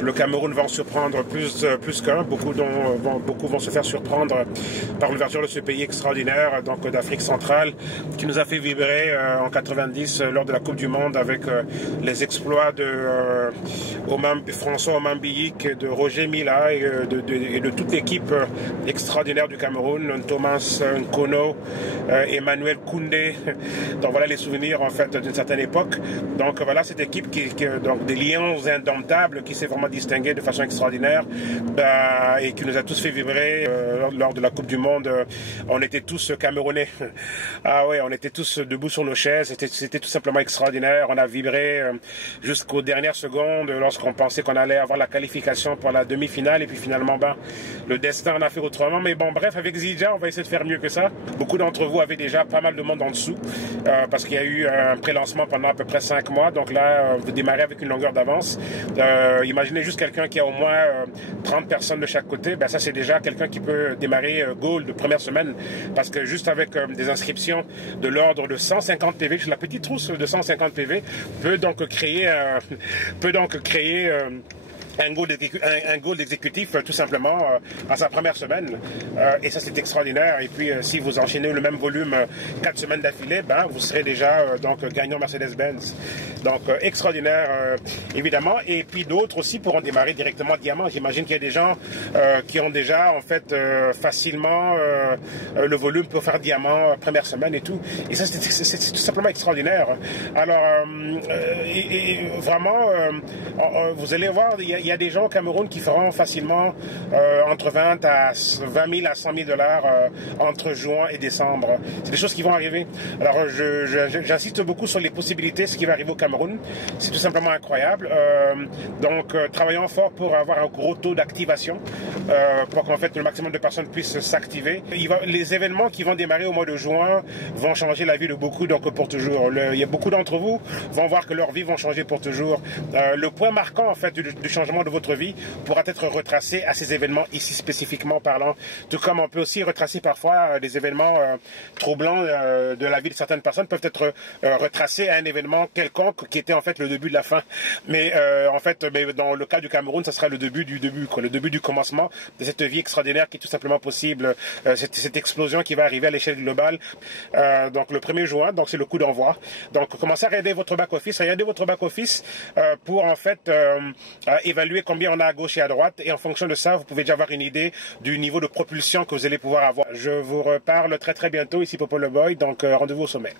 Le Cameroun va en surprendre plus qu'un. Beaucoup vont se faire surprendre par l'ouverture de ce pays extraordinaire, donc d'Afrique centrale, qui nous a fait vibrer en 90 lors de la Coupe du Monde avec les exploits de François Omambiyik, de Roger Mila et de toute l'équipe extraordinaire du Cameroun, Thomas Nkono, Emmanuel Koundé. Donc voilà les souvenirs en fait d'une certaine époque. Donc voilà cette équipe donc des lions indomptables qui s'est vraiment distinguée de façon extraordinaire et qui nous a tous fait vibrer lors de la Coupe du Monde. On était tous camerounais. Ah ouais, on était tous debout sur nos chaises. C'était tout simplement extraordinaire. On a vibré jusqu'aux dernières secondes lorsqu'on pensait qu'on allait avoir la qualification pour la demi-finale et puis finalement le destin en a fait autrement. Mais bon bref, avec Zidja on va essayer de faire mieux que ça. Beaucoup d'entre vous avaient déjà pas mal de monde en dessous parce qu'il y a eu un pré-lancement pendant à peu près 5 mois. Donc là vous démarrez avec une longueur d'avance. Imaginez juste quelqu'un qui a au moins 30 personnes de chaque côté. Ça c'est déjà quelqu'un qui peut démarrer goal de première semaine parce que juste avec des inscriptions de l'ordre de 150 PV, la petite trousse de 150 PV peut donc créer un goal d'exécutif tout simplement à sa première semaine et ça c'est extraordinaire. Et puis si vous enchaînez le même volume 4 semaines d'affilée, vous serez déjà donc gagnant Mercedes-Benz. Donc extraordinaire évidemment. Et puis d'autres aussi pourront démarrer directement diamant. J'imagine qu'il y a des gens qui ont déjà en fait facilement le volume pour faire diamant première semaine et tout. Et ça c'est tout simplement extraordinaire. Alors vraiment vous allez voir, il y a des gens au Cameroun qui feront facilement entre 20 000 à 100 000 dollars entre juin et décembre. C'est des choses qui vont arriver. Alors j'insiste beaucoup sur les possibilités, ce qui va arriver au Cameroun. C'est tout simplement incroyable. Donc travaillons fort pour avoir un gros taux d'activation pour qu'en fait le maximum de personnes puissent s'activer. Les événements qui vont démarrer au mois de juin vont changer la vie de beaucoup, donc pour toujours. Il y a beaucoup d'entre vous vont voir que leur vie vont changer pour toujours. Le point marquant en fait du changement de votre vie pourra être retracé à ces événements ici spécifiquement parlant, tout comme on peut aussi retracer parfois des événements troublants de la vie de certaines personnes peuvent être retracés à un événement quelconque qui était en fait le début de la fin, mais en fait dans le cas du Cameroun ça sera le début du début, le début du commencement de cette vie extraordinaire qui est tout simplement possible, cette explosion qui va arriver à l'échelle globale. Donc le 1er juin, donc c'est le coup d'envoi. Donc commencez à regardez votre back-office pour en fait évaluer combien on a à gauche et à droite, et en fonction de ça vous pouvez déjà avoir une idée du niveau de propulsion que vous allez pouvoir avoir. Je vous reparle très bientôt, ici Popo le Boy, donc rendez-vous au sommet.